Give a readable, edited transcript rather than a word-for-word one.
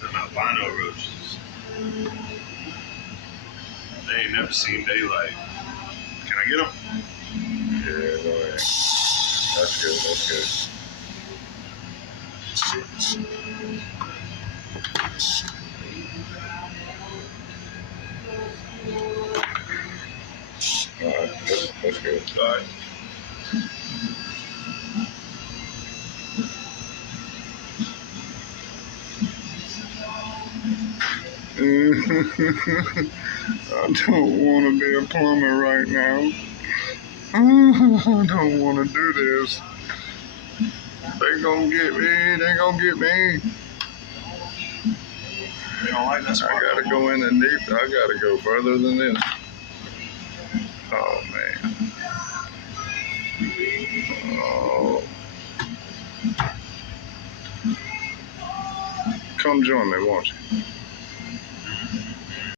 Them albino roaches. They ain't never seen daylight. Can I get them? Yeah, go ahead. That's good. That's good. All right, that's good. All right. I don't want to be a plumber right now. I don't want to do this. They gonna get me. They gonna get me. They don't like that I spot. gotta go in and deep. I gotta go further than this. Oh man. Oh. Come join me, won't you?